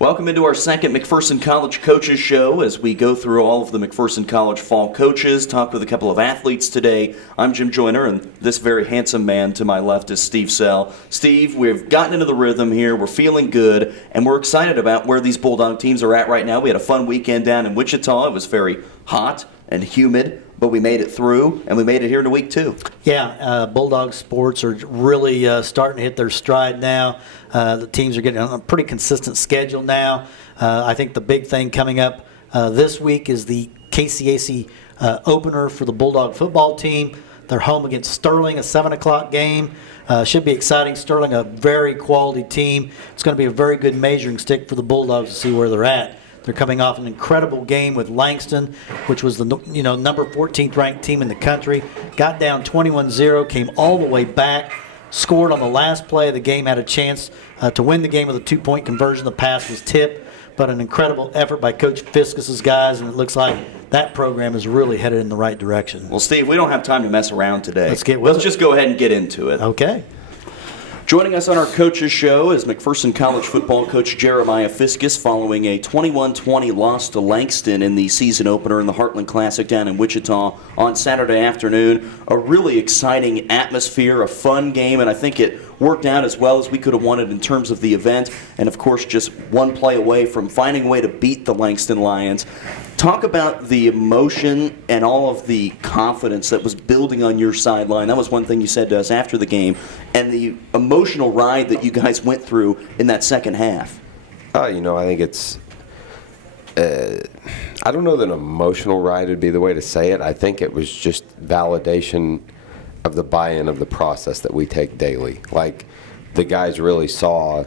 Welcome into our second McPherson College Coaches Show as we go through all of the McPherson College fall coaches, talk with a couple of athletes today. I'm Jim Joyner, and this very handsome man to my left is Steve Sell. Steve, we've gotten into the rhythm here, we're feeling good, and we're excited about where these Bulldog teams are at right now. We had a fun weekend down in Wichita. It was very hot and humid, but we made it through, and we made it here in week 2. Yeah, Bulldog sports are really starting to hit their stride now. The teams are getting on a pretty consistent schedule now. I think the big thing coming up this week is the KCAC opener for the Bulldog football team. They're home against Sterling, a 7 o'clock game. Should be exciting. Sterling, a very quality team. It's going to be a very good measuring stick for the Bulldogs to see where they're at. They're coming off an incredible game with Langston, which was the number 14th ranked team in the country. Got down 21-0, came all the way back, scored on the last play of the game, had a chance to win the game with a 2-point conversion. The pass was tipped, but an incredible effort by Coach Fiskus's guys, and it looks like that program is really headed in the right direction. Well, Steve, we don't have time to mess around today. Let's just go ahead and get into it. Okay. Joining us on our coaches show is McPherson College football coach Jeremiah Fiskus following a 21-20 loss to Langston in the season opener in the Heartland Classic down in Wichita on Saturday afternoon. A really exciting atmosphere, a fun game, and I think it worked out as well as we could have wanted in terms of the event, and of course just one play away from finding a way to beat the Langston Lions. Talk about the emotion and all of the confidence that was building on your sideline. That was one thing you said to us after the game, and the emotional ride that you guys went through in that second half. I think it's, I don't know that an emotional ride would be the way to say it. I think it was just validation of the buy-in of the process that we take daily. Like, the guys really saw,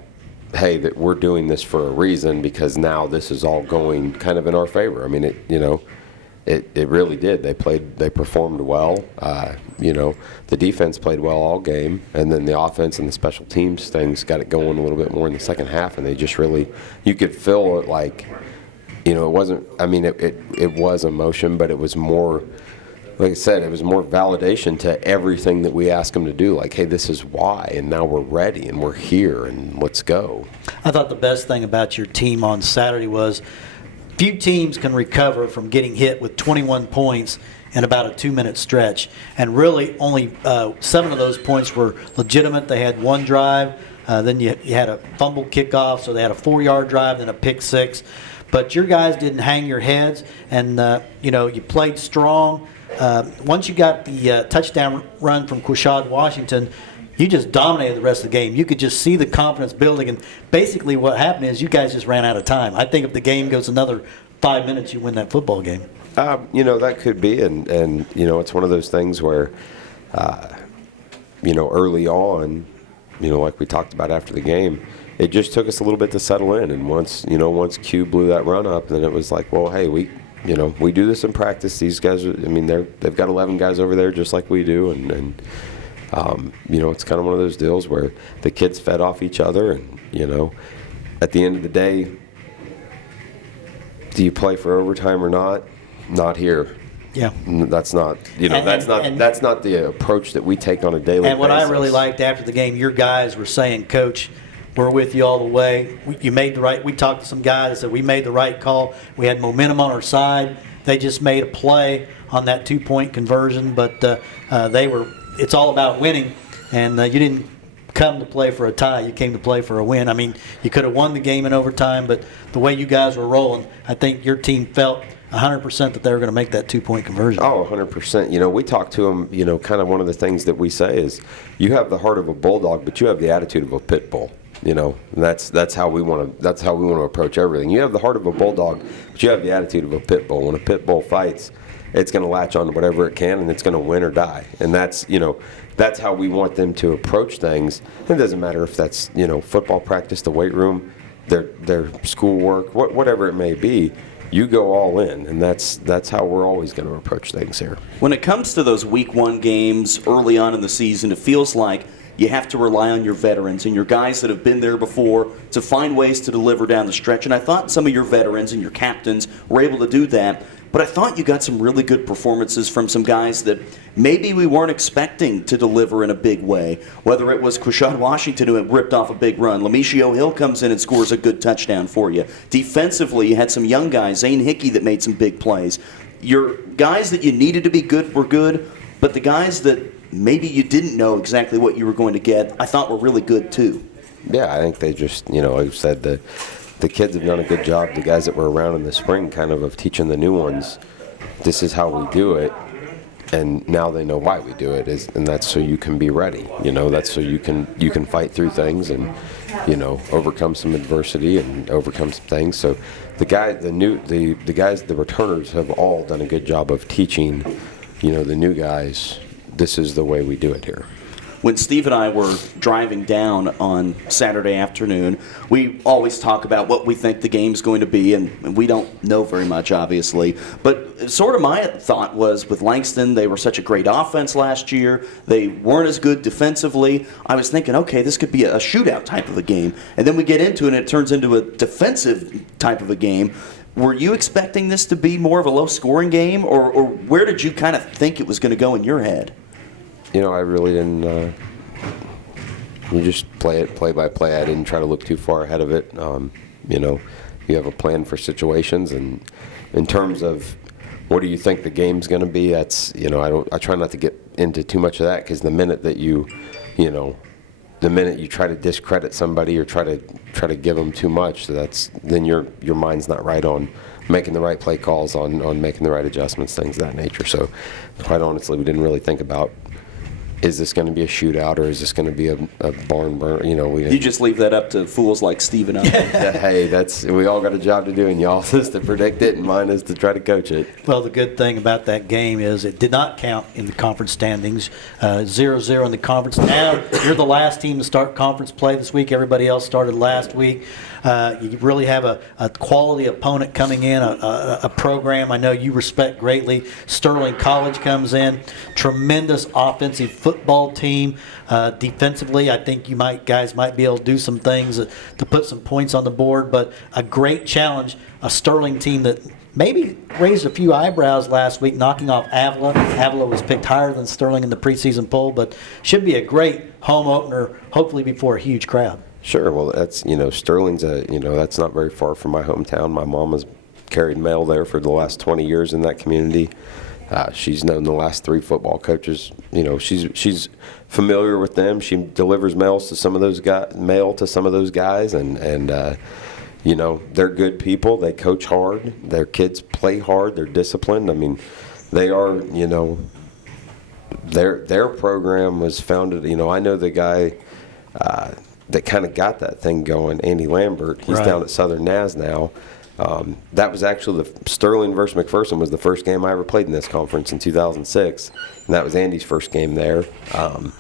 hey, that we're doing this for a reason because now this is all going kind of in our favor. I mean, it really did. They performed well. The defense played well all game, and then the offense and the special teams things got it going a little bit more in the second half, and they just really, you could feel it like, it wasn't, it was emotion, but it was more, like I said, it was more validation to everything that we asked them to do. Like, hey, this is why, and now we're ready, and we're here, and let's go. I thought the best thing about your team on Saturday was few teams can recover from getting hit with 21 points in about a 2-minute stretch. And really only 7 of those points were legitimate. They had one drive. Then you had a fumble kickoff, so they had a 4-yard drive, then a pick 6. But your guys didn't hang your heads, and you played strong. Once you got the touchdown run from Quashad Washington, you just dominated the rest of the game. You could just see the confidence building, and basically what happened is you guys just ran out of time. I think if the game goes another 5 minutes, you win that football game. That could be, and it's one of those things where, early on, like we talked about after the game, it just took us a little bit to settle in, and once Q blew that run up, then it was like, well, hey, we do this in practice. These guys, they've got 11 guys over there just like we do, and it's kind of one of those deals where the kids fed off each other, and, at the end of the day, do you play for overtime or not? Not here. Yeah. That's not, that's not the approach that we take on a daily basis. And what I really liked after the game, your guys were saying, Coach, we're with you all the way. We talked to some guys that said we made the right call. We had momentum on our side. They just made a play on that 2-point conversion, but it's all about winning, and you didn't come to play for a tie. You came to play for a win. You could have won the game in overtime, but the way you guys were rolling, I think your team felt 100% that they were going to make that 2-point conversion. Oh, 100%. We talked to them, kind of one of the things that we say is you have the heart of a bulldog, but you have the attitude of a pit bull. And that's how we want to approach everything. You have the heart of a bulldog, but you have the attitude of a pit bull. When a pit bull fights, it's going to latch on to whatever it can, and it's going to win or die. And that's how we want them to approach things. It doesn't matter if that's football practice, the weight room, their schoolwork, whatever it may be. You go all in, and that's how we're always going to approach things here. When it comes to those Week 1 games early on in the season, it feels like you have to rely on your veterans and your guys that have been there before to find ways to deliver down the stretch. And I thought some of your veterans and your captains were able to do that. But I thought you got some really good performances from some guys that maybe we weren't expecting to deliver in a big way. Whether it was Quashad Washington, who had ripped off a big run. Lameshio Hill comes in and scores a good touchdown for you. Defensively, you had some young guys, Zane Hickey, that made some big plays. Your guys that you needed to be good were good, but the guys that maybe you didn't know exactly what you were going to get, I thought were really good too. Yeah, I think they just, like I said, the kids have done a good job, the guys that were around in the spring, kind of teaching the new ones, this is how we do it, and now they know why we do it, and that's so you can be ready. That's so you can fight through things and, overcome some adversity and overcome some things. So the guys, the returners have all done a good job of teaching, the new guys, this is the way we do it here. When Steve and I were driving down on Saturday afternoon, we always talk about what we think the game's going to be, and we don't know very much, obviously. But sort of my thought was with Langston, they were such a great offense last year. They weren't as good defensively. I was thinking, okay, this could be a shootout type of a game. And then we get into it, and it turns into a defensive type of a game. Were you expecting this to be more of a low-scoring game, or where did you kind of think it was going to go in your head? I really didn't. You just play it play by play. I didn't try to look too far ahead of it. You have a plan for situations, and in terms of what do you think the game's going to be, that's I try not to get into too much of that, because the minute that the minute you try to discredit somebody or try to give them too much, then your mind's not right on making the right play calls, on making the right adjustments, things of that nature. So quite honestly, we didn't really think about, is this going to be a shootout or is this going to be a barn burn? You just leave that up to fools like Steve and I. Hey, we all got a job to do, and y'all's is to predict it, and mine is to try to coach it. Well, the good thing about that game is it did not count in the conference standings. 0-0 in the conference. Now you're the last team to start conference play this week. Everybody else started last week. You really have a quality opponent coming in, a program I know you respect greatly. Sterling College comes in, tremendous offensive football team. Defensively, I think guys might be able to do some things to put some points on the board, but a great challenge, a Sterling team that maybe raised a few eyebrows last week, knocking off Avila. Avila was picked higher than Sterling in the preseason poll, but should be a great home opener, hopefully before a huge crowd. Sure. Well, that's, Sterling's that's not very far from my hometown. My mom has carried mail there for the last 20 years in that community. She's known the last 3 football coaches. She's familiar with them. She delivers mail to some of those guys, and they're good people. They coach hard. Their kids play hard. They're disciplined. I mean, they are. Their program was founded. I know the guy that kind of got that thing going, Andy Lambert. He's down at Southern Naz now. That was actually the Sterling versus McPherson was the first game I ever played in this conference in 2006, and that was Andy's first game there. And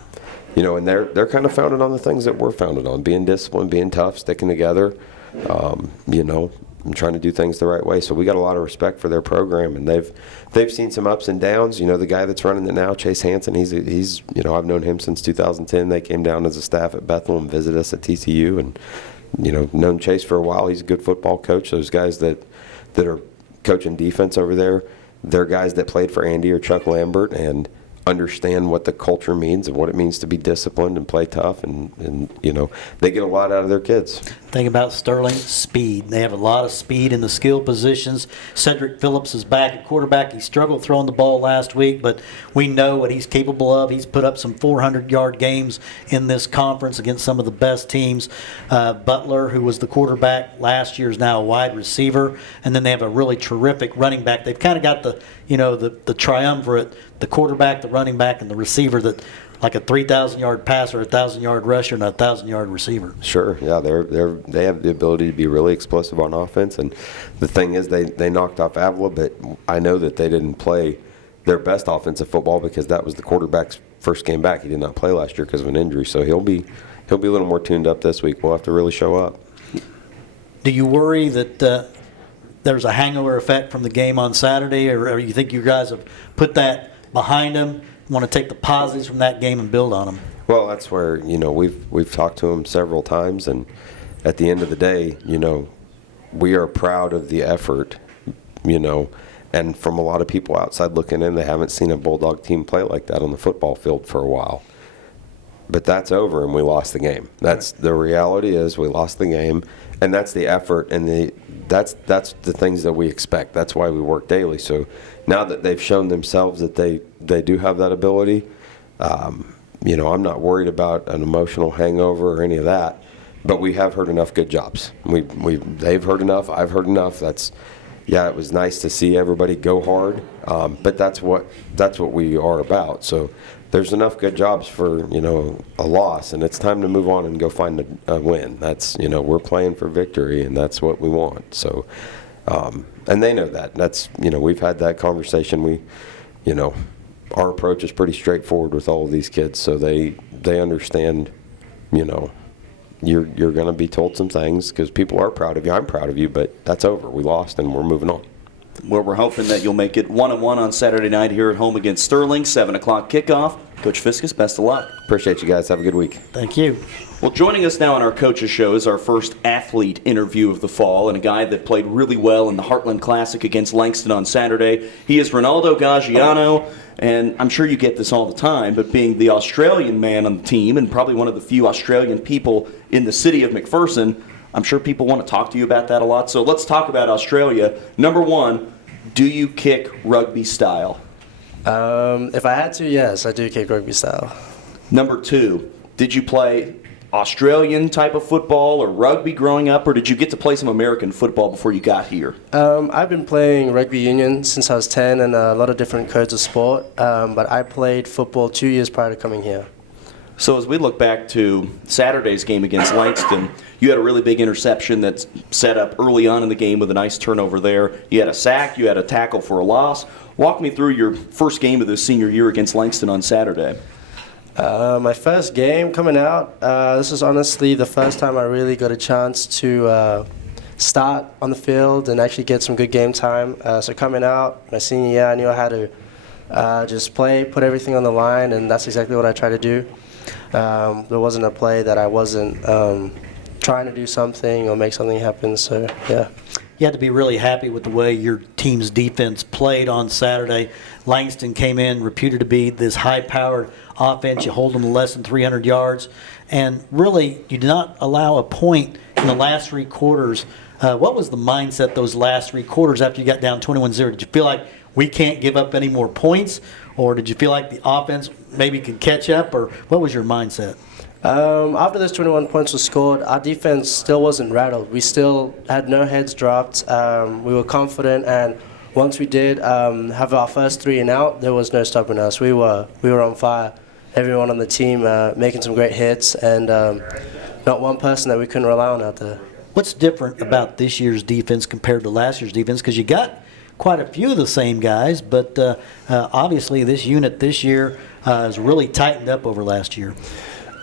they're kind of founded on the things that we're founded on: being disciplined, being tough, sticking together, and trying to do things the right way. So we got a lot of respect for their program, and they've seen some ups and downs. The guy that's running it now, Chase Hansen, he's I've known him since 2010. They came down as a staff at Bethel and visited us at TCU, and known Chase for a while. He's a good football coach. Those guys that are coaching defense over there, they're guys that played for Andy or Chuck Lambert and understand what the culture means and what it means to be disciplined and play tough, and they get a lot out of their kids. Thing about Sterling, speed. They have a lot of speed in the skill positions. Cedric Phillips is back at quarterback. He struggled throwing the ball last week, but we know what he's capable of. He's put up some 400-yard games in this conference against some of the best teams. Butler, who was the quarterback last year, is now a wide receiver, and then they have a really terrific running back. They've kind of got the triumvirate, the quarterback, the running back, and the receiver, that like a 3,000-yard passer, a 1,000-yard rusher, and a 1,000-yard receiver. Sure, yeah, they have the ability to be really explosive on offense, and the thing is, they knocked off Avila, but I know that they didn't play their best offensive football because that was the quarterback's first game back. He did not play last year because of an injury, so he'll be a little more tuned up this week. We'll have to really show up. Do you worry that there's a hangover effect from the game on Saturday, or you think you guys have put that behind them? Want to take the positives from that game and build on them? Well, that's where, we've talked to them several times, and at the end of the day, we are proud of the effort, and from a lot of people outside looking in, they haven't seen a Bulldog team play like that on the football field for a while. But that's over, and we lost the game. That's the reality is we lost the game, and that's the effort, and that's the things that we expect. That's why we work daily. So now that they've shown themselves that they do have that ability, I'm not worried about an emotional hangover or any of that. But we have heard enough good jobs. They've heard enough. I've heard enough. It was nice to see everybody go hard. But that's what we are about. So there's enough good jobs for a loss, and it's time to move on and go find a win. That's we're playing for victory, and that's what we want. So, and they know that. That's we've had that conversation. Our approach is pretty straightforward with all of these kids, so they understand. You're going to be told some things because people are proud of you. I'm proud of you, but that's over. We lost, and we're moving on. Well, we're hoping that you'll make it 1-1 on Saturday night here at home against Sterling, 7 o'clock kickoff. Coach Fiskus, best of luck. Appreciate you guys. Have a good week. Thank you. Well, joining us now on our Coaches Show is our first athlete interview of the fall, and a guy that played really well in the Heartland Classic against Langston on Saturday. He is Ronaldo Gaggiano, and I'm sure you get this all the time, but being the Australian man on the team and probably one of the few Australian people in the city of McPherson, I'm sure people want to talk to you about that a lot. So let's talk about Australia. Number one, do you kick rugby style? If I had to, yes, I do kick rugby style. Number two, did you play Australian type of football or rugby growing up, or did you get to play some American football before you got here? I've been playing rugby union since I was 10 and a lot of different codes of sport, but I played football 2 years prior to coming here. So as we look back to Saturday's game against Langston, you had a really big interception that's set up early on in the game with a nice turnover there. You had a sack, you had a tackle for a loss. Walk me through your first game of the senior year against Langston on Saturday. My first game coming out, this was honestly the first time I really got a chance to start on the field and actually get some good game time. So coming out, my senior year, I knew I had to just play, put everything on the line, and that's exactly what I tried to do. There wasn't a play that I wasn't trying to do something or make something happen, so yeah. You had to be really happy with the way your team's defense played on Saturday. Langston came in, reputed to be this high-powered offense. You hold them to less than 300 yards. And really, you did not allow a point in the last three quarters. What was the mindset those last three quarters after you got down 21-0? Did you feel like we can't give up any more points? Or did you feel like the offense maybe could catch up? Or what was your mindset? After those 21 points were scored, our defense still wasn't rattled. We still had no heads dropped. We were confident, and once we did have our first 3 and out, there was no stopping us. We were on fire. Everyone on the team making some great hits, and not one person that we couldn't rely on out there. What's different about this year's defense compared to last year's defense? Because you got quite a few of the same guys, but obviously this unit this year has really tightened up over last year.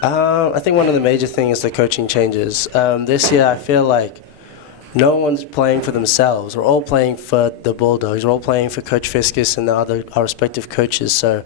I think one of the major things is the coaching changes. This year I feel like no one's playing for themselves. We're all playing for the Bulldogs. We're all playing for Coach Fiskus and our respective coaches. So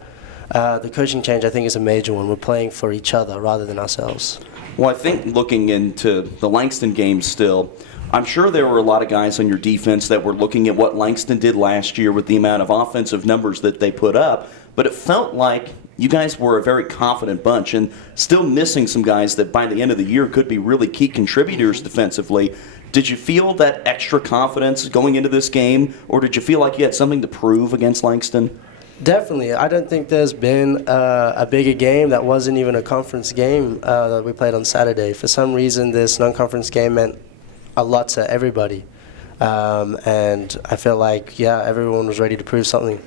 the coaching change I think is a major one. We're playing for each other rather than ourselves. Well, I think looking into the Langston game still, I'm sure there were a lot of guys on your defense that were looking at what Langston did last year with the amount of offensive numbers that they put up, but it felt like you guys were a very confident bunch and still missing some guys that by the end of the year could be really key contributors defensively. Did you feel that extra confidence going into this game, or did you feel like you had something to prove against Langston? Definitely. I don't think there's been a bigger game that wasn't even a conference game that we played on Saturday. For some reason, this non-conference game meant a lot to everybody. And I feel like, everyone was ready to prove something.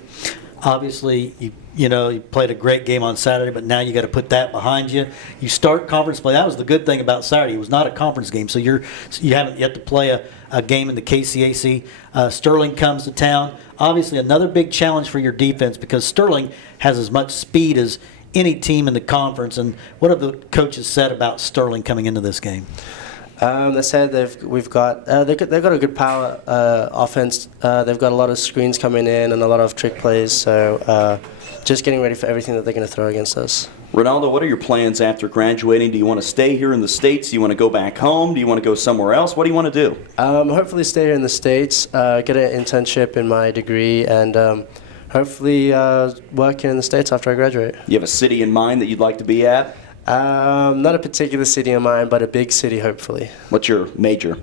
Obviously, you played a great game on Saturday, but now you got to put that behind you. You start conference play. That was the good thing about Saturday. It was not a conference game, so you haven't yet to play a game in the KCAC. Sterling comes to town. Obviously, another big challenge for your defense because Sterling has as much speed as any team in the conference. And what have the coaches said about Sterling coming into this game? They said they've got a good power offense. They've got a lot of screens coming in and a lot of trick plays. So just getting ready for everything that they're going to throw against us. Ronaldo, what are your plans after graduating? Do you want to stay here in the States? Do you want to go back home? Do you want to go somewhere else? What do you want to do? Hopefully stay here in the States, get an internship in my degree, and hopefully work here in the States after I graduate. You have a city in mind that you'd like to be at? Not a particular city in mind, but a big city, hopefully. What's your major?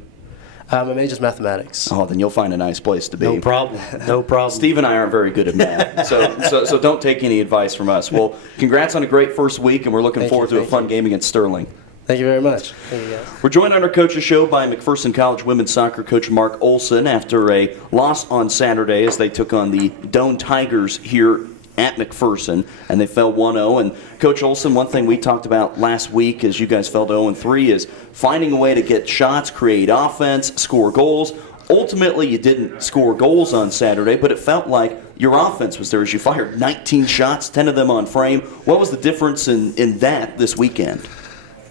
My major's mathematics. Oh, then you'll find a nice place to be. No problem. No problem. Steve and I aren't very good at math, so don't take any advice from us. Well, congrats on a great first week, and we're looking forward to a fun game against Sterling. Thank you very much. Thank you, guys. We're joined on our coach's show by McPherson College women's soccer coach Mark Olson after a loss on Saturday as they took on the Doane Tigers here at McPherson, and they fell 1-0. And Coach Olson, one thing we talked about last week as you guys fell to 0-3 is finding a way to get shots, create offense, score goals. Ultimately, you didn't score goals on Saturday, but it felt like your offense was there as you fired 19 shots, 10 of them on frame. What was the difference in that this weekend?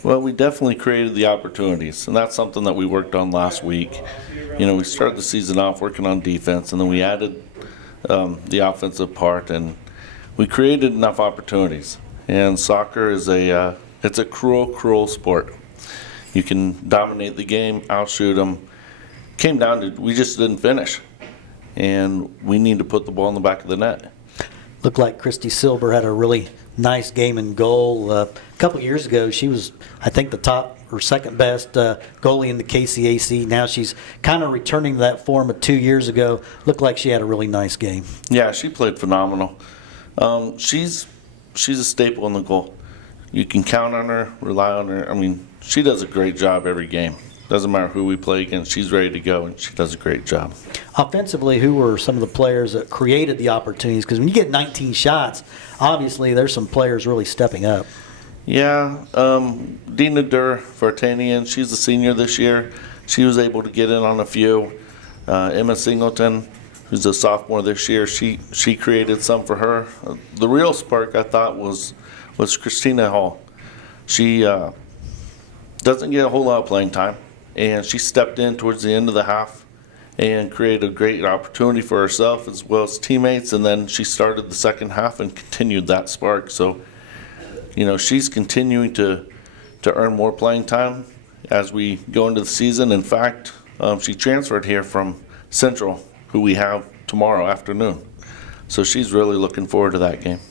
Well, we definitely created the opportunities, and that's something that we worked on last week. We started the season off working on defense, and then we added the offensive part, and we created enough opportunities. And soccer is it's a cruel sport. You can dominate the game, outshoot them. Came down to we just didn't finish, and we need to put the ball in the back of the net. Looked like Christy Silber had a really nice game in goal. A couple years ago, she was, I think, the top or second best goalie in the KCAC. Now she's kind of returning to that form of 2 years ago. Looked like she had a really nice game. Yeah, she played phenomenal. She's a staple in the goal. You can count on her, rely on her. I mean, she does a great job every game. Doesn't matter who we play against, she's ready to go, and she does a great job. Offensively, who were some of the players that created the opportunities? Because when you get 19 shots, obviously there's some players really stepping up. Yeah, Dina Dur Vartanian, she's a senior this year. She was able to get in on a few. Emma Singleton, who's a sophomore this year, she created some for her. The real spark, I thought, was Christina Hall. She doesn't get a whole lot of playing time, and she stepped in towards the end of the half and created a great opportunity for herself as well as teammates, and then she started the second half and continued that spark. So, she's continuing to earn more playing time as we go into the season. In fact, she transferred here from Central, who we have tomorrow afternoon. So she's really looking forward to that game.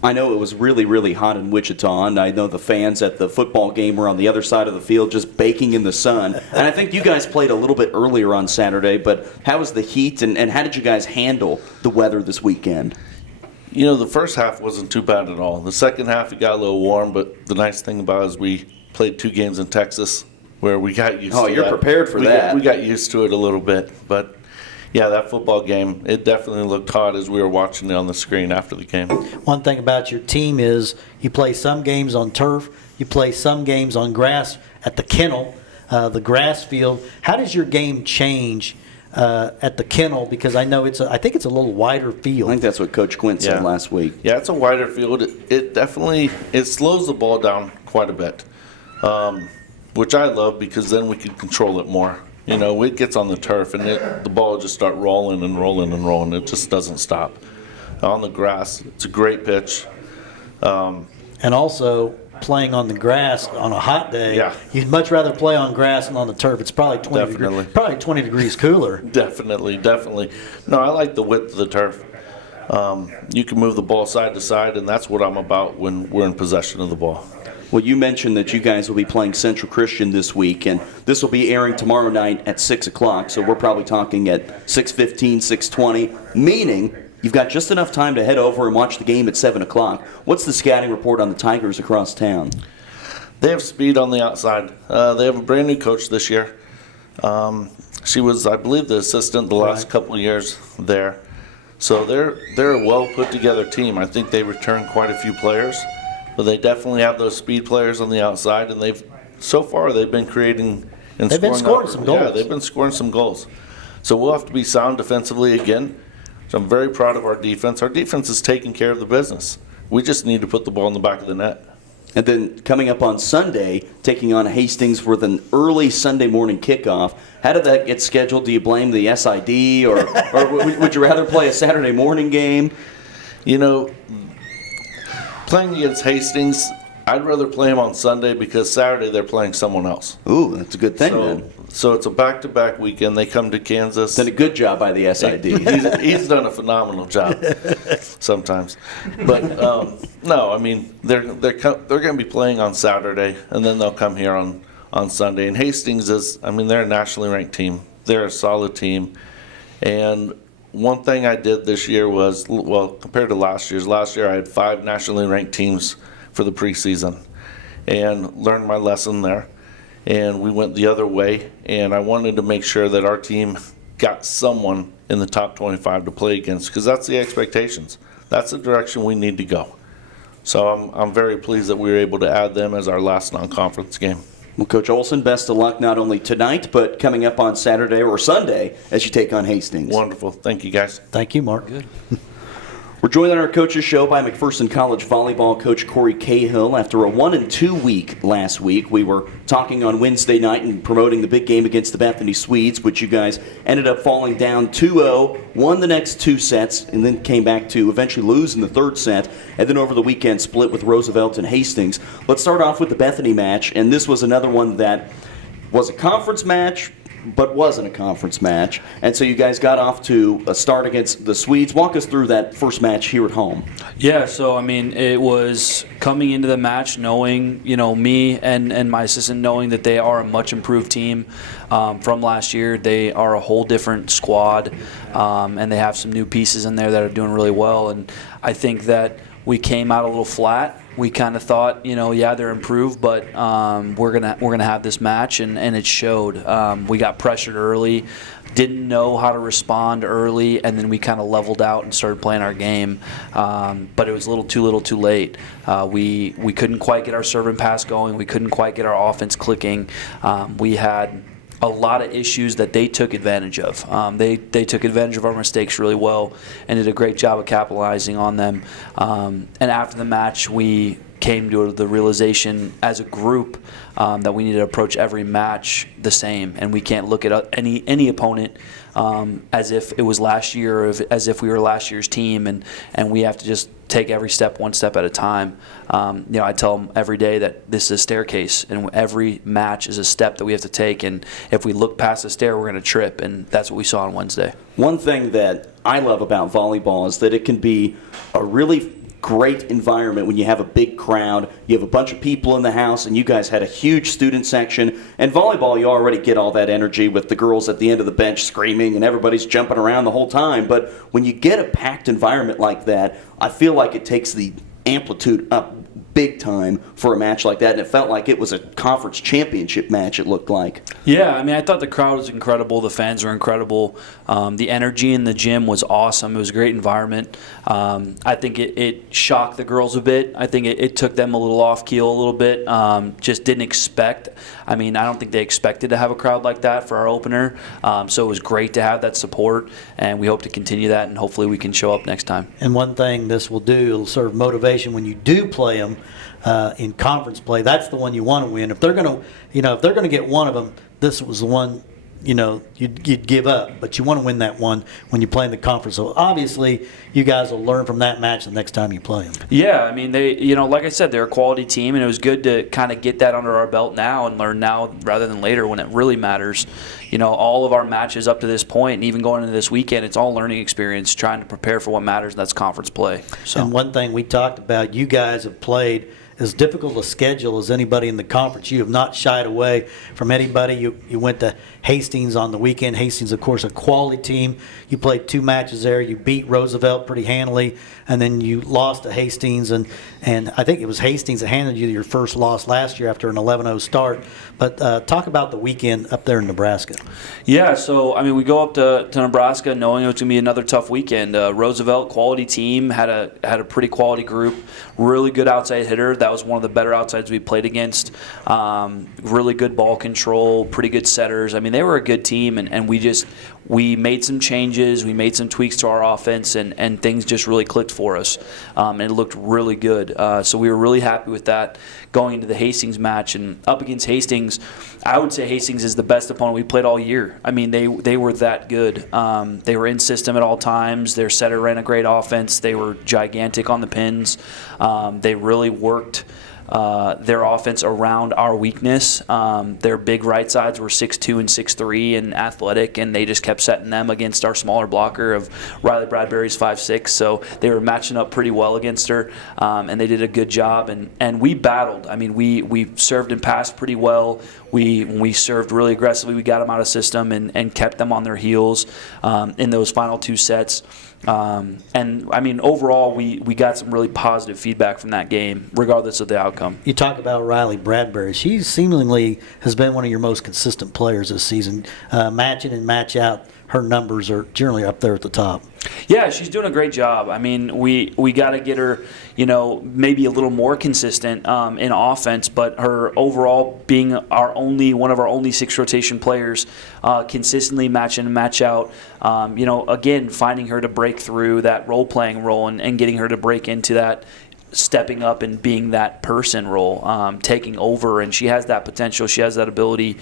I know it was really, really hot in Wichita, and I know the fans at the football game were on the other side of the field just baking in the sun. And I think you guys played a little bit earlier on Saturday, but how was the heat, and how did you guys handle the weather this weekend? The first half wasn't too bad at all. The second half, it got a little warm, but the nice thing about it is we played 2 games in Texas where we got used to it. Oh, you're prepared for that. We got used to it a little bit, but yeah, that football game, it definitely looked hot as we were watching it on the screen after the game. One thing about your team is you play some games on turf, you play some games on grass at the kennel, the grass field. How does your game change at the kennel? Because I know I think it's a little wider field. I think that's what Coach Quint said last week. Yeah, it's a wider field. It definitely slows the ball down quite a bit, which I love because then we can control it more. It gets on the turf, and the ball will just start rolling and rolling and rolling. It just doesn't stop. On the grass, it's a great pitch. And also, playing on the grass on a hot day, Yeah. you'd much rather play on grass than on the turf. It's probably 20 Definitely. probably 20 degrees cooler. Definitely. No, I like the width of the turf. You can move the ball side to side, and that's what I'm about when we're in possession of the ball. Well, you mentioned that you guys will be playing Central Christian this week, and this will be airing tomorrow night at 6 o'clock, so we're probably talking at 6:15, 6:20, meaning you've got just enough time to head over and watch the game at 7 o'clock. What's the scouting report on the Tigers across town? They have speed on the outside. They have a brand new coach this year. She was, I believe, the assistant the last couple of years there. So they're a well put together team. I think they returned quite a few players, but they definitely have those speed players on the outside, and so far they've been creating and They've been scoring some goals. Yeah, they've been scoring some goals. So we'll have to be sound defensively again. So I'm very proud of our defense. Our defense is taking care of the business. We just need to put the ball in the back of the net. And then coming up on Sunday, taking on Hastings with an early Sunday morning kickoff. How did that get scheduled? Do you blame the SID, or would you rather play a Saturday morning game? Playing against Hastings, I'd rather play them on Sunday because Saturday they're playing someone else. Ooh, that's a good thing then. So it's a back-to-back weekend. They come to Kansas. Done a good job by the SID. He's done a phenomenal job sometimes. But no, I mean they're going to be playing on Saturday, and then they'll come here on Sunday. And Hastings is, I mean, they're a nationally ranked team. They're a solid team. And one thing I did this year was, well, compared to last year I had 5 nationally ranked teams for the preseason, and learned my lesson there. And we went the other way, and I wanted to make sure that our team got someone in the top 25 to play against, because that's the expectations. That's the direction we need to go. So I'm very pleased that we were able to add them as our last non-conference game. Well, Coach Olson, best of luck not only tonight, but coming up on Saturday or Sunday as you take on Hastings. Wonderful. Thank you, guys. Thank you, Mark. Good. We're joined on our coaches show by McPherson College volleyball coach Corey Cahill. After a 1-2 week last week, we were talking on Wednesday night and promoting the big game against the Bethany Swedes, which you guys ended up falling down 2-0, won the next 2 sets, and then came back to eventually lose in the 3rd set, and then over the weekend split with Roosevelt and Hastings. Let's start off with the Bethany match, and this was another one that was a conference match, but wasn't a conference match. And so you guys got off to a start against the Swedes. Walk us through that first match here at home. Yeah, so I mean, it was coming into the match knowing, me and my assistant knowing that they are a much improved team from last year. They are a whole different squad, and they have some new pieces in there that are doing really well. And I think that we came out a little flat. We kind of thought, they're improved, but we're gonna have this match, and it showed. We got pressured early, didn't know how to respond early, and then we kind of leveled out and started playing our game. But it was a little too late. We couldn't quite get our serve and pass going. We couldn't quite get our offense clicking. We had a lot of issues that they took advantage of. They took advantage of our mistakes really well and did a great job of capitalizing on them. And after the match, we came to the realization as a group that we need to approach every match the same, and we can't look at any opponent as if it was last year, or as if we were last year's team, and we have to just take every step one step at a time. I tell them every day that this is a staircase, and every match is a step that we have to take, and if we look past the stair, we're going to trip, and that's what we saw on Wednesday. One thing that I love about volleyball is that it can be a really great environment when you have a big crowd, you have a bunch of people in the house, and you guys had a huge student section. And volleyball, you already get all that energy with the girls at the end of the bench screaming and everybody's jumping around the whole time. But when you get a packed environment like that, I feel like it takes the amplitude up big time for a match like that, and it felt like it was a conference championship match, it looked like. Yeah, I mean, I thought the crowd was incredible. The fans were incredible. The energy in the gym was awesome. It was a great environment. I think it shocked the girls a bit. I think it took them a little off keel a little bit. Just didn't expect. I mean, I don't think they expected to have a crowd like that for our opener. So it was great to have that support, and we hope to continue that, and hopefully we can show up next time. And one thing this will do, it'll serve motivation when you do play them in conference play. That's the one you want to win. If they're going to get one of them, this was the one you'd give up, but you want to win that one when you play in the conference. So obviously, you guys will learn from that match the next time you play them. Yeah, I mean, they, like I said, they're a quality team, and it was good to kind of get that under our belt now and learn now rather than later when it really matters. All of our matches up to this point, and even going into this weekend, it's all learning experience, trying to prepare for what matters, and that's conference play. So. And one thing we talked about, you guys have played as difficult a schedule as anybody in the conference. You have not shied away from anybody. You went to Hastings on the weekend. Hastings, of course, a quality team. You played 2 matches there. You beat Roosevelt pretty handily, and then you lost to Hastings. And I think it was Hastings that handed you your first loss last year after an 11-0 start. But talk about the weekend up there in Nebraska. Yeah, so, I mean, we go up to Nebraska knowing it was going to be another tough weekend. Roosevelt, quality team, had a pretty quality group, really good outside hitter that that was one of the better outsides we played against. Really good ball control, pretty good setters. I mean, they were a good team, and we made some changes, we made some tweaks to our offense, and things just really clicked for us. And it looked really good. So we were really happy with that going into the Hastings match. And up against Hastings, I would say Hastings is the best opponent we played all year. I mean, they were that good. They were in system at all times. Their setter ran a great offense. They were gigantic on the pins. They really worked their offense around our weakness. Their big right sides were 6'2" and 6'3" and athletic, and they just kept setting them against our smaller blocker of Riley Bradbury's 5'6". So they were matching up pretty well against her, and they did a good job. And we battled. I mean, we served and passed pretty well. When we served really aggressively, we got them out of system and kept them on their heels in those final two sets. And I mean, overall, we got some really positive feedback from that game, regardless of the outcome. You talk about Riley Bradbury. She seemingly has been one of your most consistent players this season. Match in and match out, her numbers are generally up there at the top. Yeah, she's doing a great job. I mean, we got to get her, maybe a little more consistent in offense, but her overall being one of our only 6 rotation players, consistently match in and match out. Again, finding her to break through that role-playing role and getting her to break into that stepping up and being that person role, taking over, and she has that potential. She has that ability.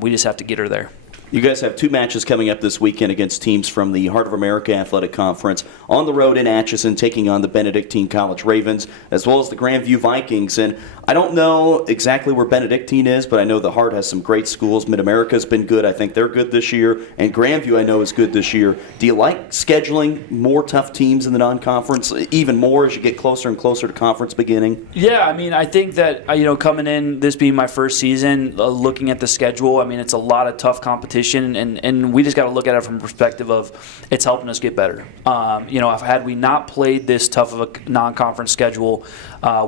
We just have to get her there. You guys have 2 matches coming up this weekend against teams from the Heart of America Athletic Conference, on the road in Atchison, taking on the Benedictine College Ravens, as well as the Grandview Vikings. And I don't know exactly where Benedictine is, but I know the Heart has some great schools. Mid-America's been good. I think they're good this year. And Grandview, I know, is good this year. Do you like scheduling more tough teams in the non-conference, even more as you get closer and closer to conference beginning? Yeah, I mean, I think that, coming in, this being my first season, looking at the schedule, I mean, it's a lot of tough competition. And we just got to look at it from the perspective of it's helping us get better. Had we not played this tough of a non-conference schedule,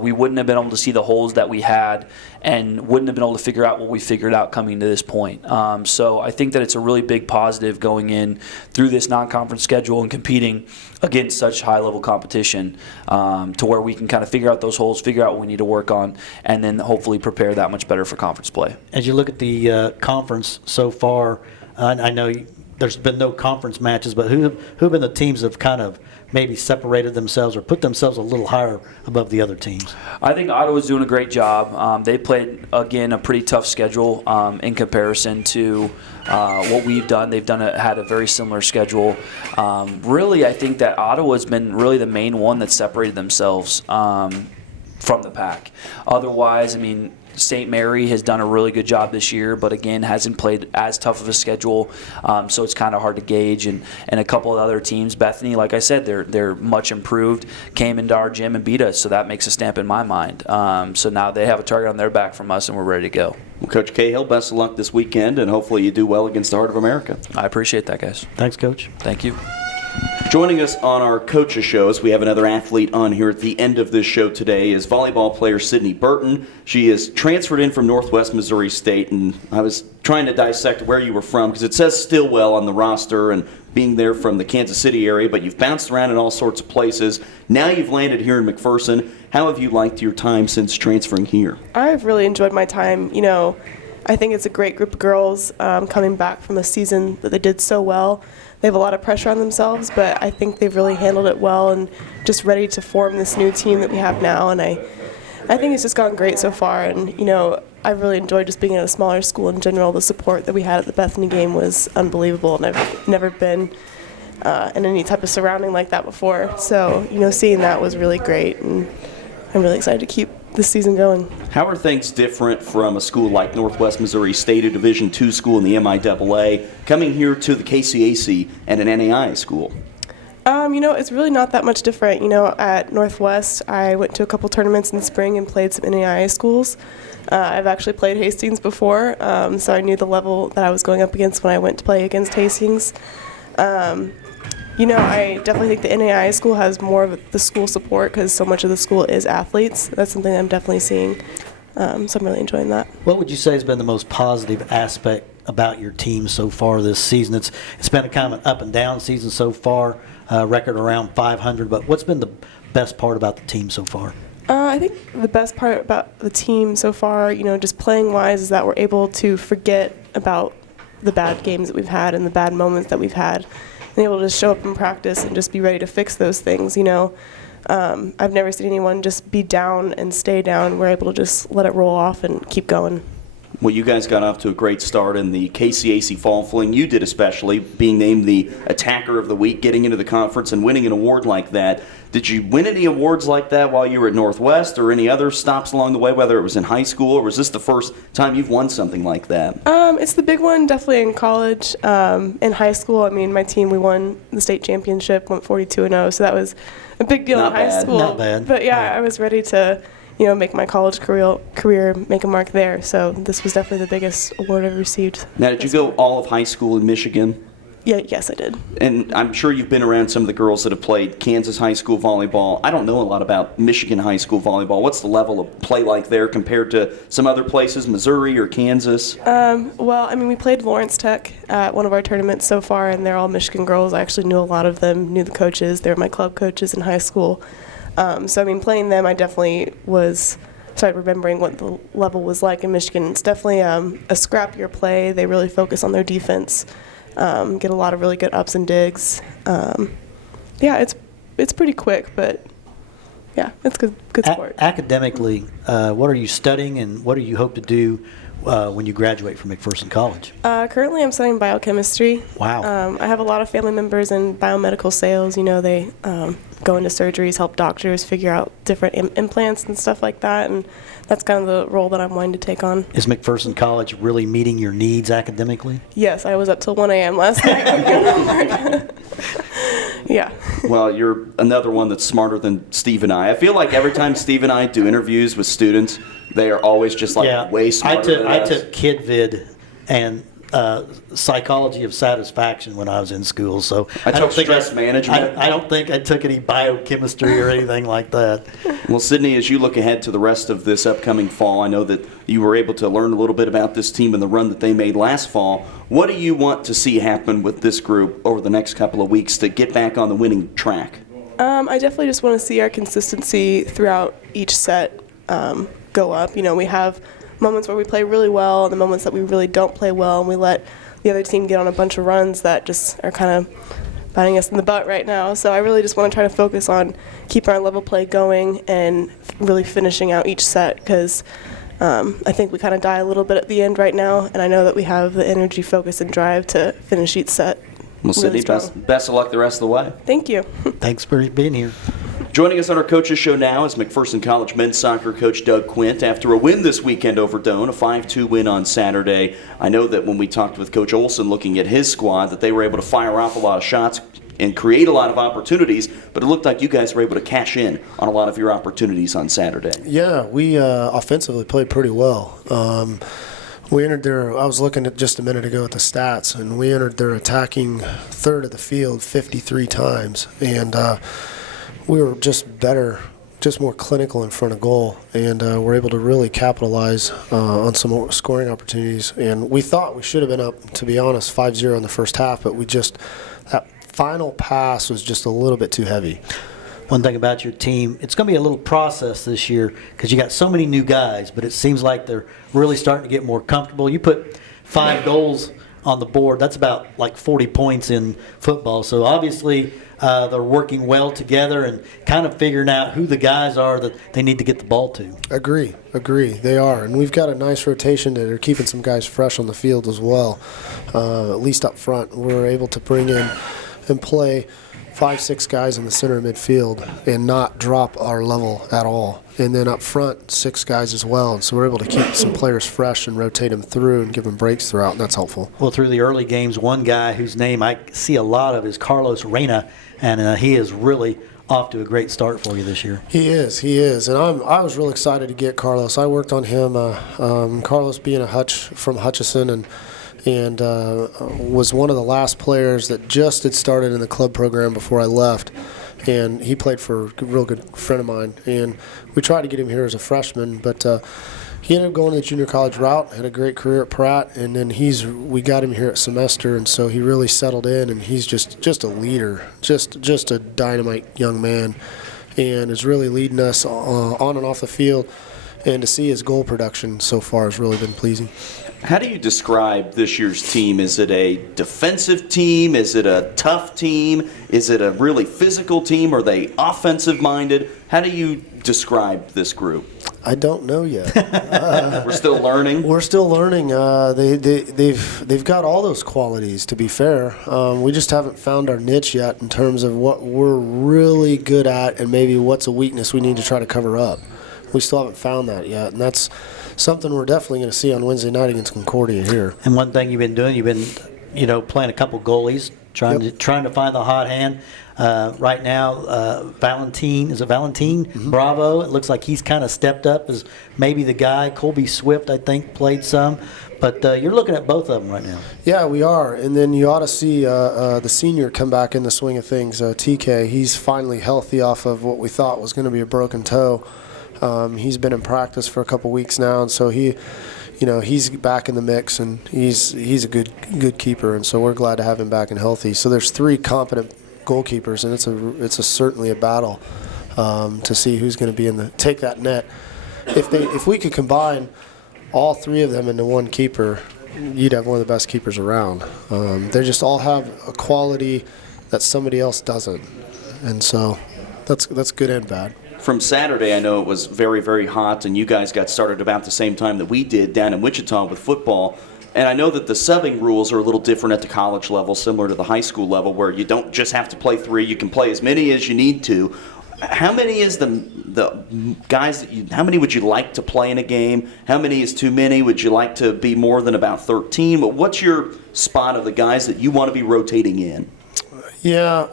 we wouldn't have been able to see the holes that we had and wouldn't have been able to figure out what we figured out coming to this point. So I think that it's a really big positive going in through this non-conference schedule and competing against such high-level competition to where we can kind of figure out those holes, figure out what we need to work on, and then hopefully prepare that much better for conference play. As you look at the conference so far, I know there's been no conference matches, but who have been the teams that have kind of maybe separated themselves or put themselves a little higher above the other teams? I think Ottawa's doing a great job. They played, again, a pretty tough schedule in comparison to what we've done. They've had a very similar schedule. Really, I think that Ottawa's been really the main one that separated themselves from the pack. Otherwise, I mean, St. Mary has done a really good job this year, but again, hasn't played as tough of a schedule, so it's kind of hard to gauge. And a couple of other teams, Bethany, like I said, they're much improved, came into our gym and beat us, so that makes a stamp in my mind. So now they have a target on their back from us, and we're ready to go. Well, Coach Cahill, best of luck this weekend, and hopefully you do well against the Heart of America. I appreciate that, guys. Thanks, Coach. Thank you. Joining us on our coaches shows, we have another athlete on here at the end of this show today, is volleyball player Sydney Burton. She is transferred in from Northwest Missouri State, and I was trying to dissect where you were from because it says Stillwell on the roster and being there from the Kansas City area, but you've bounced around in all sorts of places. Now you've landed here in McPherson. How have you liked your time since transferring here? I've really enjoyed my time. I think it's a great group of girls coming back from a season that they did so well. They have a lot of pressure on themselves, but I think they've really handled it well and just ready to form this new team that we have now. And I think it's just gone great so far. And, I've really enjoyed just being at a smaller school in general. The support that we had at the Bethany game was unbelievable, and I've never been in any type of surrounding like that before. So, seeing that was really great, and I'm really excited to keep this season going. How are things different from a school like Northwest Missouri State, a Division II school in the MIAA, coming here to the KCAC and an NAIA school? It's really not that much different. At Northwest, I went to a couple tournaments in the spring and played some NAIA schools. I've actually played Hastings before, so I knew the level that I was going up against when I went to play against Hastings. I definitely think the NAIA school has more of the school support because so much of the school is athletes. That's something I'm definitely seeing, so I'm really enjoying that. What would you say has been the most positive aspect about your team so far this season? It's been a kind of an up and down season so far, record around 500, but what's been the best part about the team so far? I think the best part about the team so far, just playing wise, is that we're able to forget about the bad games that we've had and the bad moments that we've had, and able to show up in practice and just be ready to fix those things. I've never seen anyone just be down and stay down. We're able to just let it roll off and keep going. Well, you guys got off to a great start in the KCAC Fall Fling. You did especially, being named the Attacker of the Week, getting into the conference and winning an award like that. Did you win any awards like that while you were at Northwest or any other stops along the way, whether it was in high school, or was this the first time you've won something like that? It's the big one, definitely in college. In high school, my team, we won the state championship, went 42-0, so that was a big deal Not in high bad. school. Not bad. But yeah, I was ready to make my college career, make a mark there. So this was definitely the biggest award I've received. Now, did you go all of high school in Michigan? Yeah, yes, I did. And I'm sure you've been around some of the girls that have played Kansas high school volleyball. I don't know a lot about Michigan high school volleyball. What's the level of play like there compared to some other places, Missouri or Kansas? Well, we played Lawrence Tech at one of our tournaments so far, and they're all Michigan girls. I actually knew a lot of them, knew the coaches. They were my club coaches in high school. So, playing them, I definitely started remembering what the level was like in Michigan. It's definitely a scrappier play. They really focus on their defense, get a lot of really good ups and digs. Yeah, it's pretty quick, but yeah, it's good sport. Academically, what are you studying and what do you hope to do when you graduate from McPherson College? Currently, I'm studying biochemistry. Wow. I have a lot of family members in biomedical sales. They go into surgeries, help doctors figure out different implants and stuff like that, and that's kind of the role that I'm wanting to take on. Is McPherson College really meeting your needs academically? Yes, I was up till 1 a.m. last night. Yeah. Well, you're another one that's smarter than Steve and I. I feel like every time Steve and I do interviews with students, they are always just way smarter than I us. took KidVid and psychology of satisfaction when I was in school. So I took don't think stress management. I don't think I took any biochemistry or anything like that. Well, Sydney, as you look ahead to the rest of this upcoming fall, I know that you were able to learn a little bit about this team and the run that they made last fall. What do you want to see happen with this group over the next couple of weeks to get back on the winning track? I definitely just want to see our consistency throughout each set go up. We have moments where we play really well and the moments that we really don't play well, and we let the other team get on a bunch of runs that just are kind of biting us in the butt right now. So I really just want to try to focus on keeping our level play going and really finishing out each set, because I think we kind of die a little bit at the end right now, and I know that we have the energy, focus, and drive to finish each set. Well, Sydney, really strong. best of luck the rest of the way. Thank you. Thanks for being here. Joining us on our Coaches Show now is McPherson College men's soccer coach Doug Quint. After a win this weekend over Doane, a 5-2 win on Saturday, I know that when we talked with Coach Olson looking at his squad, that they were able to fire off a lot of shots and create a lot of opportunities, but it looked like you guys were able to cash in on a lot of your opportunities on Saturday. Yeah, we offensively played pretty well. We entered I was looking at just a minute ago at the stats, and we entered their attacking third of the field 53 times, and we were just better, just more clinical in front of goal, and we're able to really capitalize on some more scoring opportunities. And we thought we should have been up, to be honest, 5-0 in the first half, but that final pass was just a little bit too heavy. One thing about your team, it's going to be a little process this year because you got so many new guys, but it seems like they're really starting to get more comfortable. You put 5 goals on the board. That's about like 40 points in football. So obviously they're working well together and kind of figuring out who the guys are that they need to get the ball to. Agree. They are. And we've got a nice rotation that are keeping some guys fresh on the field as well, at least up front. We're able to bring in and play 5-6 guys in the center of midfield and not drop our level at all. And then up front, 6 guys as well. And so we're able to keep some players fresh and rotate them through and give them breaks throughout, and that's helpful. Well, through the early games, one guy whose name I see a lot of is Carlos Reyna, and he is really off to a great start for you this year. He is. And I was real excited to get Carlos. I worked on him, Carlos being a Hutch from Hutchison, and was one of the last players that just had started in the club program before I left. And he played for a real good friend of mine. And we tried to get him here as a freshman, but he ended up going the junior college route, had a great career at Pratt, and then we got him here at semester, and so he really settled in, and he's just a leader, just a dynamite young man. and is really leading us on and off the field. And to see his goal production so far has really been pleasing. How do you describe this year's team? Is it a defensive team? Is it a tough team? Is it a really physical team? Are they offensive-minded? How do you describe this group? I don't know yet. We're still learning. We're still learning. They've got all those qualities, to be fair. We just haven't found our niche yet in terms of what we're really good at and maybe what's a weakness we need to try to cover up. We still haven't found that yet, and that's something we're definitely going to see on Wednesday night against Concordia here. And one thing you've been doing, playing a couple goalies, trying to find the hot hand. Right now, Valentin Bravo. It looks like he's kind of stepped up as maybe the guy. Colby Swift, I think, played some. But you're looking at both of them right now. Yeah, we are. And then you ought to see the senior come back in the swing of things. TK, he's finally healthy off of what we thought was going to be a broken toe. He's been in practice for a couple weeks now, and so he's back in the mix, and he's a good keeper, and so we're glad to have him back and healthy. So there's 3 competent goalkeepers, and it's certainly a battle to see who's going to be take that net. If we could combine all 3 of them into one keeper, you'd have one of the best keepers around. They just all have a quality that somebody else doesn't, and so that's good and bad. From Saturday, I know it was very, very hot, and you guys got started about the same time that we did down in Wichita with football. And I know that the subbing rules are a little different at the college level, similar to the high school level, where you don't just have to play 3, you can play as many as you need to. How many is the guys how many would you like to play in a game? How many is too many? Would you like to be more than about 13? But what's your spot of the guys that you want to be rotating in? Yeah,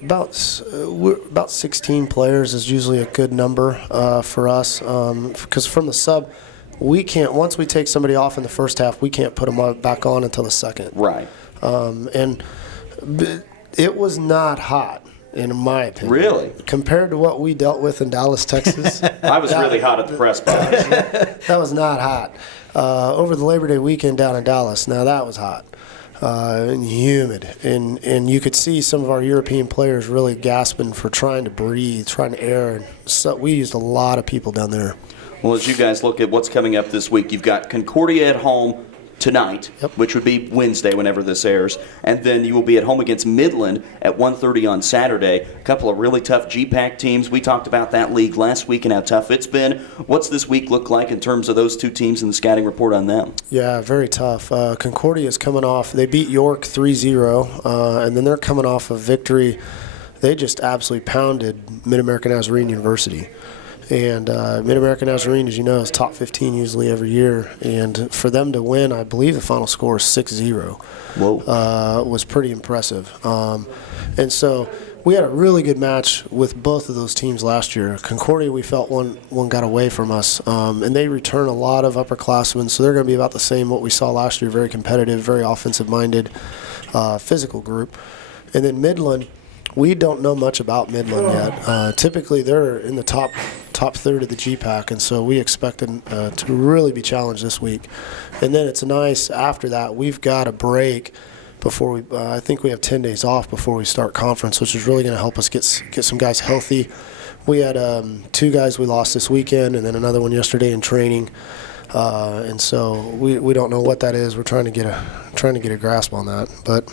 about 16 players is usually a good number for us, because from the sub, we can't, once we take somebody off in the first half, we can't put them back on until the second. Right. And it was not hot, in my opinion. Really? Compared to what we dealt with in Dallas, Texas. I was really hot at the press box. That was not hot. Over the Labor Day weekend down in Dallas, now that was hot. And humid, and you could see some of our European players really gasping for trying to breathe, trying to air, and so we used a lot of people down there. Well, as you guys look at what's coming up this week, you've got Concordia at home tonight, which would be Wednesday whenever this airs, and then you will be at home against Midland at 1:30 on Saturday. A couple of really tough GPAC teams. We talked about that league last week and how tough it's been. What's this week look like in terms of those 2 teams and the scouting report on them? Yeah, very tough. Concordia is coming off, they beat York 3-0, and then they're coming off a victory. They just absolutely pounded Mid-American Nazarene University. And Mid-American Nazarene, as you know, is top 15 usually every year. And for them to win, I believe the final score is 6-0. Whoa. Was pretty impressive. And so we had a really good match with both of those teams last year. Concordia, we felt one got away from us. And they return a lot of upperclassmen, so they're going to be about the same what we saw last year, very competitive, very offensive-minded, physical group. And then Midland, we don't know much about Midland yet. Typically, they're in the top third of the GPAC, and so we expect them to really be challenged this week. And then it's nice, after that, we've got a break before we, I think we have 10 days off before we start conference, which is really going to help us get some guys healthy. We had 2 guys we lost this weekend, and then another one yesterday in training. And so we don't know what that is. We're trying to get a grasp on that. But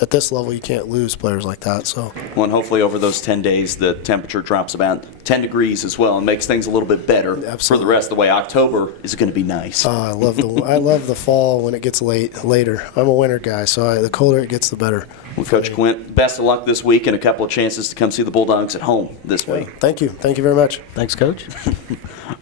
at this level, you can't lose players like that. So. Well, and hopefully over those 10 days, the temperature drops about 10 degrees as well and makes things a little bit better for the rest of the way. October is going to be nice. I love the fall when it gets later. I'm a winter guy, so the colder it gets, the better. Well, Coach Quint, best of luck this week and a couple of chances to come see the Bulldogs at home this week. Thank you. Thank you very much. Thanks, Coach.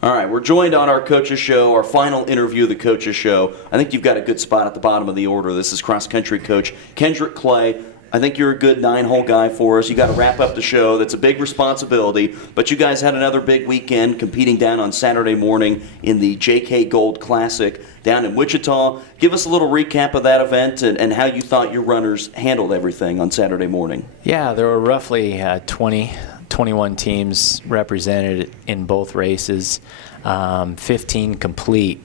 All right, we're joined on our Coaches Show, our final interview of the Coaches Show. I think you've got a good spot at the bottom of the order. This is cross-country coach Kendrick Clay. I think you're a good 9-hole guy for us. You got to wrap up the show. That's a big responsibility. But you guys had another big weekend competing down on Saturday morning in the J.K. Gold Classic down in Wichita. Give us a little recap of that event and how you thought your runners handled everything on Saturday morning. Yeah, there were roughly 21 teams represented in both races, 15 complete.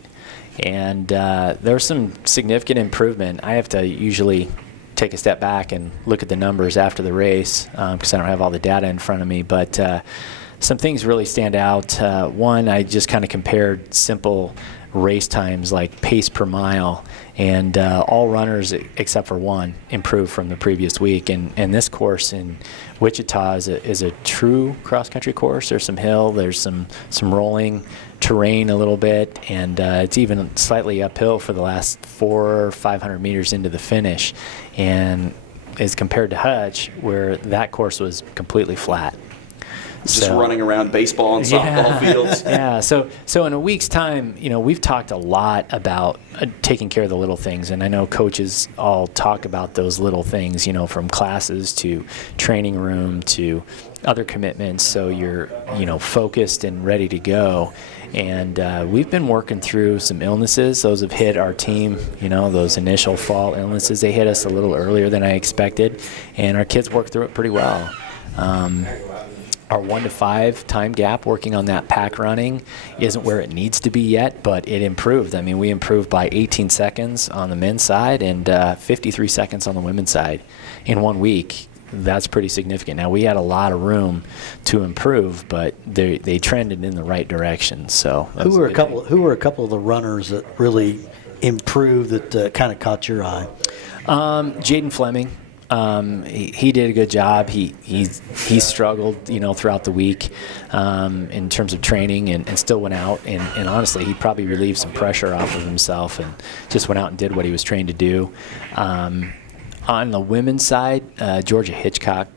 And there's some significant improvement. I have to usually take a step back and look at the numbers after the race because I don't have all the data in front of me. But some things really stand out. One, I just kind of compared simple race times like pace per mile, and all runners except for one improved from the previous week. And this course in Wichita is a true cross-country course. There's some hill, there's some rolling terrain a little bit, and it's even slightly uphill for the last 400 or 500 meters into the finish. And as compared to Hutch, where that course was completely flat. Just running around baseball and softball fields. Yeah. So in a week's time, we've talked a lot about taking care of the little things, and I know coaches all talk about those little things, from classes to training room to other commitments. So you're, focused and ready to go. And we've been working through some illnesses. Those have hit our team, those initial fall illnesses. They hit us a little earlier than I expected, and our kids worked through it pretty well. Our 1 to 5 time gap working on that pack running isn't where it needs to be yet, but it improved. I mean, we improved by 18 seconds on the men's side and 53 seconds on the women's side in 1 week. That's pretty significant. Now, we had a lot of room to improve, but they trended in the right direction. So Who were a couple of the runners that really improved that kind of caught your eye? Jaden Fleming. He did a good job. He struggled, throughout the week in terms of training and still went out. And honestly, he probably relieved some pressure off of himself and just went out and did what he was trained to do. On the women's side, Georgia Hitchcock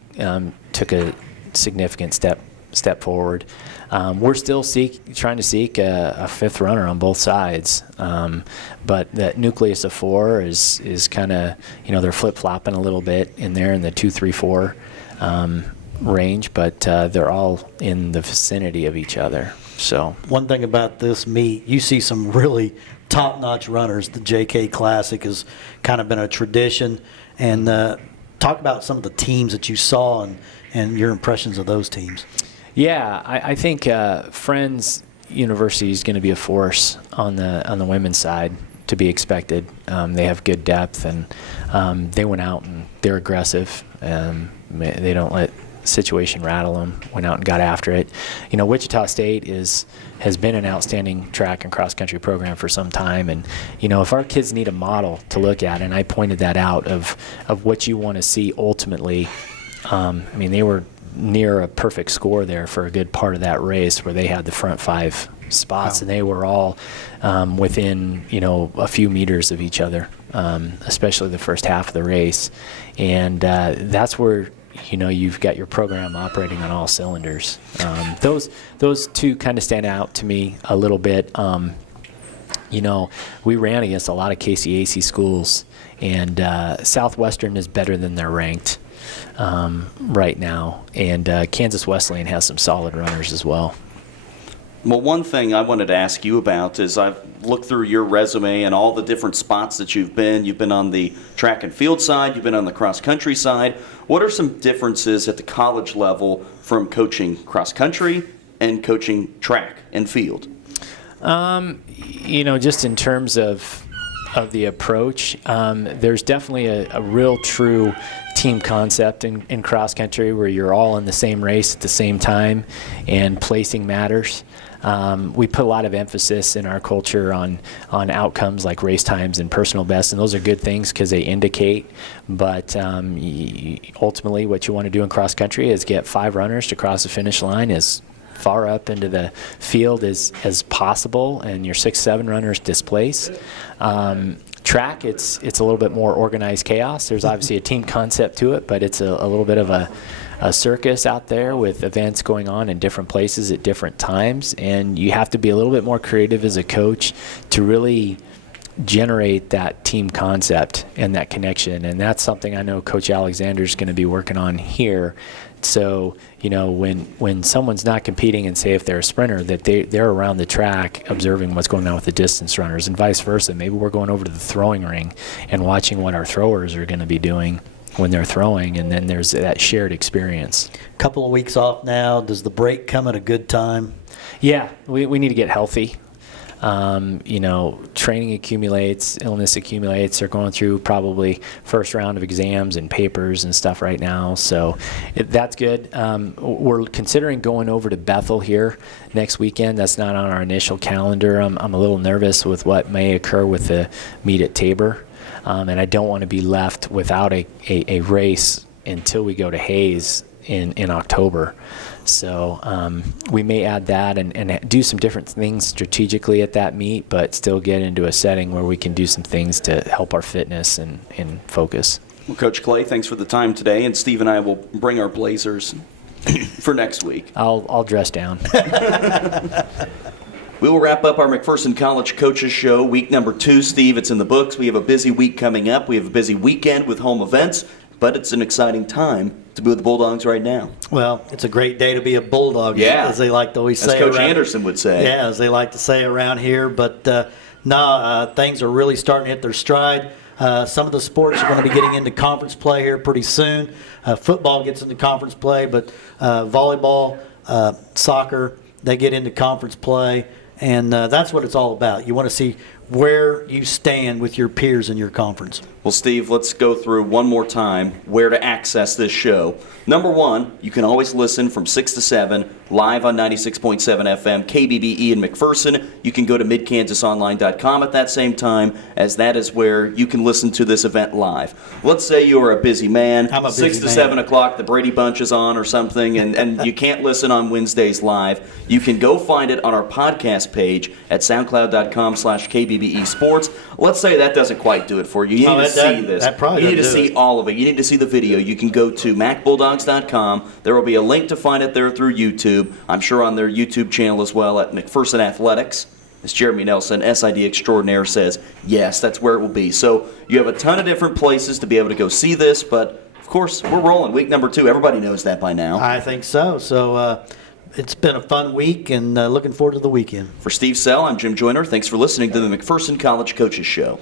took a significant step forward. We're still trying to seek a fifth runner on both sides, but that nucleus of 4 is kind of, they're flip-flopping a little bit in there in the 2, 3, 4 range, but they're all in the vicinity of each other. So one thing about this meet, you see some really top-notch runners. The JK Classic has kind of been a tradition. And talk about some of the teams that you saw and your impressions of those teams. Yeah, I think Friends University is going to be a force on the women's side, to be expected. They have good depth, and they went out and they're aggressive. They don't let situation rattle them. Went out and got after it. Wichita State has been an outstanding track and cross country program for some time, and if our kids need a model to look at, and I pointed that out of what you want to see ultimately. They were near a perfect score there for a good part of that race, where they had the front 5 spots. Wow. And they were all within a few meters of each other, especially the first half of the race, and that's where you've got your program operating on all cylinders. Those two kind of stand out to me a little bit. We ran against a lot of KCAC schools, and Southwestern is better than they're ranked right now, and Kansas Wesleyan has some solid runners as well. Well, one thing I wanted to ask you about is I've looked through your resume and all the different spots that you've been. You've been on the track and field side. You've been on the cross-country side. What are some differences at the college level from coaching cross-country and coaching track and field? Just in terms of the approach, there's definitely a real true team concept in cross-country where you're all in the same race at the same time and placing matters. We put a lot of emphasis in our culture on outcomes like race times and personal best, and those are good things because they indicate. But ultimately, what you want to do in cross country is get 5 runners to cross the finish line as far up into the field as possible, and your 6, 7 runners displace. Track, it's a little bit more organized chaos. There's obviously a team concept to it, but it's a little bit of a circus out there with events going on in different places at different times, and you have to be a little bit more creative as a coach to really generate that team concept and that connection, and that's something I know Coach Alexander is going to be working on here. So, when someone's not competing, and say if they're a sprinter, that they're around the track observing what's going on with the distance runners, and vice versa. Maybe we're going over to the throwing ring and watching what our throwers are going to be doing when they're throwing, and then there's that shared experience. Couple of weeks off now. Does the break come at a good time? Yeah, we need to get healthy. Training accumulates, illness accumulates. They're going through probably first round of exams and papers and stuff right now. So that's good. We're considering going over to Bethel here next weekend. That's not on our initial calendar. I'm a little nervous with what may occur with the meet at Tabor. And I don't want to be left without a race until we go to Hayes in October. So we may add that and do some different things strategically at that meet, but still get into a setting where we can do some things to help our fitness and focus. Well, Coach Clay, thanks for the time today, and Steve and I will bring our blazers for next week. I'll dress down. We will wrap up our McPherson College Coaches Show, week number 2. Steve, it's in the books. We have a busy week coming up. We have a busy weekend with home events, but it's an exciting time to be with the Bulldogs right now. Well, it's a great day to be a Bulldog, Yeah. as they like to always As say. Coach Anderson would say. Yeah, as they like to say around here. But things are really starting to hit their stride. Some of the sports are going to be getting into conference play here pretty soon. Football gets into conference play, but volleyball, soccer, they get into conference play. And that's what it's all about. You want to see where you stand with your peers in your conference. Well, Steve, let's go through one more time where to access this show. Number 1, you can always listen from 6 to 7 live on 96.7 FM, KBBE in McPherson. You can go to midkansasonline.com at that same time, as that is where you can listen to this event live. Let's say you are a busy man. I'm a busy 6 to man. 7 o'clock, the Brady Bunch is on or something, and you can't listen on Wednesdays live. You can go find it on our podcast page at soundcloud.com/KBBE Sports. Let's say that doesn't quite do it for you. You need to see this. that probably You need to doesn't do see it. all of it. You need to see the video. You can go to MacBulldogs.com. There will be a link to find it there through YouTube. I'm sure on their YouTube channel as well at McPherson Athletics. As Jeremy Nelson, SID extraordinaire, says, yes, that's where it will be. So you have a ton of different places to be able to go see this, but of course, we're rolling. Week number 2. Everybody knows that by now. I think so. So it's been a fun week, and looking forward to the weekend. For Steve Sell, I'm Jim Joyner. Thanks for listening to the McPherson College Coaches Show.